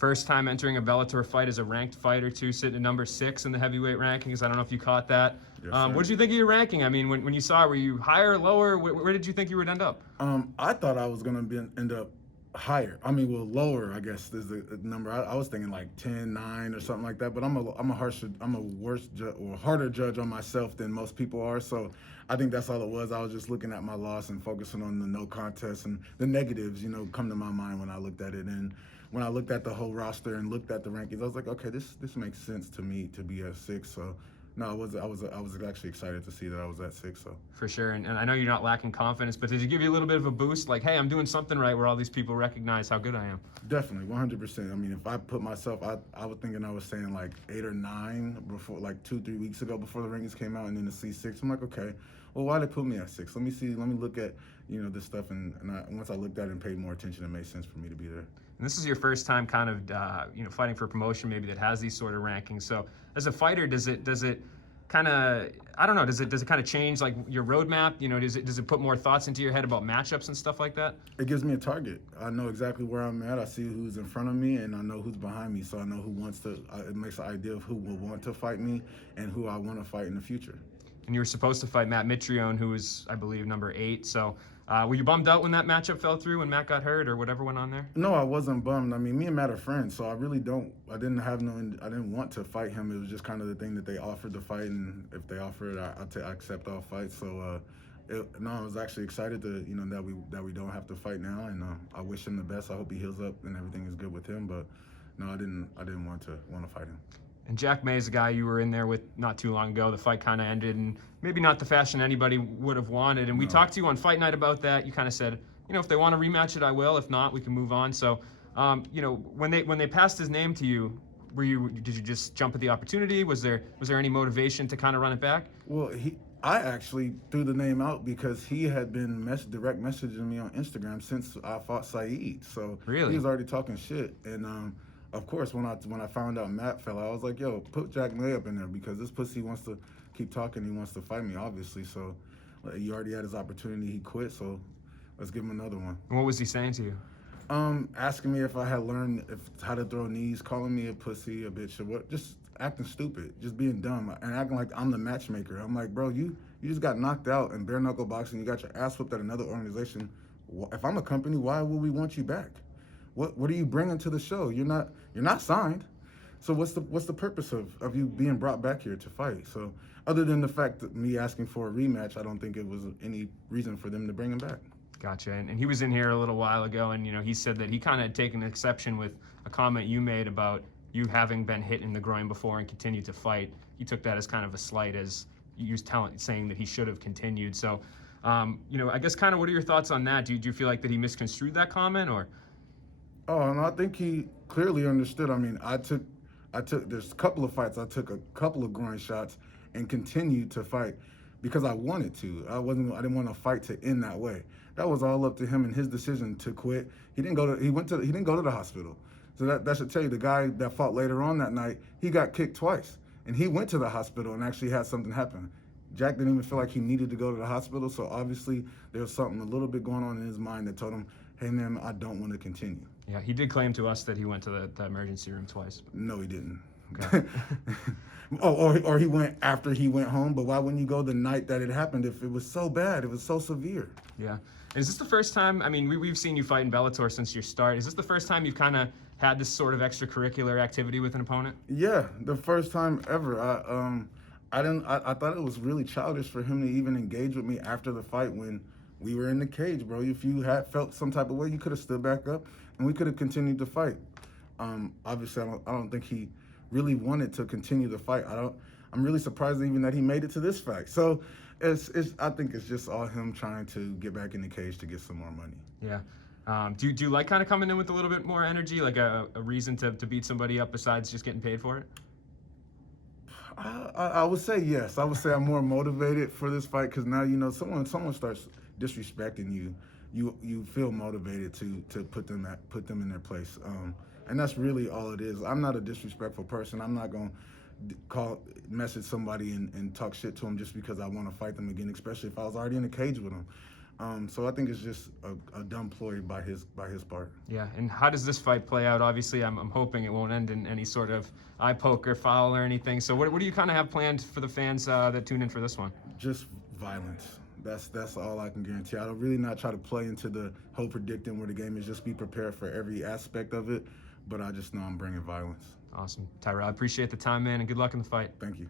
First time entering a Bellator fight as a ranked fighter, too, sitting at number 6 in the heavyweight rankings. I don't know if you caught that. Yes, What did you think of your ranking? I mean, when you saw it, were you higher, lower? Where did you think you would end up? I thought I was gonna end up higher. I mean, well, lower, I guess is the number. I was thinking like 10, 9 or something like that. But I'm a worse or harder judge on myself than most people are. So I think that's all it was. I was just looking at my loss and focusing on the no contest and the negatives, come to my mind when I looked at it. And when I looked at the whole roster and looked at the rankings, I was like, okay, this makes sense to me to be at 6. So no, I was actually excited to see that I was at 6. So For sure, and I know you're not lacking confidence, but did you give you a little bit of a boost? Like, hey, I'm doing something right where all these people recognize how good I am. definitely, 100%. I mean, if I put myself, I was thinking I was saying like 8 or 9 before, like 2-3 weeks ago before the rankings came out, and then the C6. I'm like, okay, well, why they put me at 6? Let me see. Let me look at this stuff, and once I looked at it and paid more attention, it made sense for me to be there. And this is your first time kind of fighting for a promotion maybe that has these sort of rankings. So as a fighter, does it kind of, I don't know, does it kind of change like your roadmap? Does it put more thoughts into your head about matchups and stuff like that? It gives me a target. I know exactly where I'm at. I see who's in front of me, and I know who's behind me. So I know who wants to. It makes an idea of who will want to fight me and who I want to fight in the future. And you were supposed to fight Matt Mitrione, who was, I believe, number 8. So were you bummed out when that matchup fell through, when Matt got hurt or whatever went on there? No, I wasn't bummed. I mean, me and Matt are friends, so I didn't want to fight him. It was just kind of the thing that they offered to fight, and if they offer it, I accept all fights. So, I was actually excited to, that we don't have to fight now, and I wish him the best. I hope he heals up and everything is good with him. But no, I didn't want to fight him. And Jack May's a guy you were in there with not too long ago. The fight kind of ended, and maybe not the fashion anybody would have wanted. And we talked to you on Fight Night about that. You kind of said, if they want to rematch it, I will. If not, we can move on. So, when they passed his name to you, did you just jump at the opportunity? Was there any motivation to kind of run it back? Well, I actually threw the name out because he had been direct messaging me on Instagram since I fought Saeed. So really? He was already talking shit, and of course, when I found out Matt fell out, I was like, yo, put Jack May up in there because this pussy wants to keep talking. He wants to fight me, obviously. So he already had his opportunity. He quit, so let's give him another one. And what was he saying to you? Asking me if I had learned how to throw knees, calling me a pussy, a bitch, or what, just acting stupid, just being dumb, and acting like I'm the matchmaker. I'm like, bro, you just got knocked out in bare knuckle boxing. You got your ass whipped at another organization. If I'm a company, why would we want you back? What are you bringing to the show? You're not signed. So what's the purpose of you being brought back here to fight? So other than the fact that me asking for a rematch, I don't think it was any reason for them to bring him back. Gotcha. And he was in here a little while ago, and he said that he kind of had taken exception with a comment you made about you having been hit in the groin before and continued to fight. He took that as kind of a slight, as you saying that he should have continued. So, I guess kind of what are your thoughts on that? Do you feel like that he misconstrued that comment, or? Oh, and I think he clearly understood. I mean, there's a couple of fights, I took a couple of groin shots and continued to fight because I wanted to. I didn't want to fight to end that way. That was all up to him and his decision to quit. He didn't go to the hospital. So that should tell you, the guy that fought later on that night, he got kicked twice. And he went to the hospital and actually had something happen. Jack didn't even feel like he needed to go to the hospital, so obviously there was something a little bit going on in his mind that told him, hey man, I don't want to continue. Yeah, he did claim to us that he went to the emergency room twice. No, he didn't. Okay. or he went after he went home, but why wouldn't you go the night that it happened if it was so bad, it was so severe? Yeah. Is this the first time, I mean, we've seen you fight in Bellator since your start. Is this the first time you've kind of had this sort of extracurricular activity with an opponent? Yeah, the first time ever. I thought it was really childish for him to even engage with me after the fight when we were in the cage, bro. If you had felt some type of way, you could have stood back up and we could have continued to fight. Obviously, I don't think he really wanted to continue the fight. I'm really surprised even that he made it to this fight. So I think it's just all him trying to get back in the cage to get some more money. Yeah. Do you like kind of coming in with a little bit more energy, like a reason to beat somebody up besides just getting paid for it? I would say yes. I would say I'm more motivated for this fight because now someone starts disrespecting you. You feel motivated to put them in their place, and that's really all it is. I'm not a disrespectful person. I'm not gonna message somebody and talk shit to them just because I want to fight them again, especially if I was already in the cage with them. So I think it's just a dumb ploy by his part. Yeah, and how does this fight play out? Obviously, I'm hoping it won't end in any sort of eye poke or foul or anything. So what do you kind of have planned for the fans that tune in for this one? Just violence. That's all I can guarantee. I don't really not try to play into the whole predicting where the game is. Just be prepared for every aspect of it. But I just know I'm bringing violence. Awesome. Tyrell, I appreciate the time, man, and good luck in the fight. Thank you.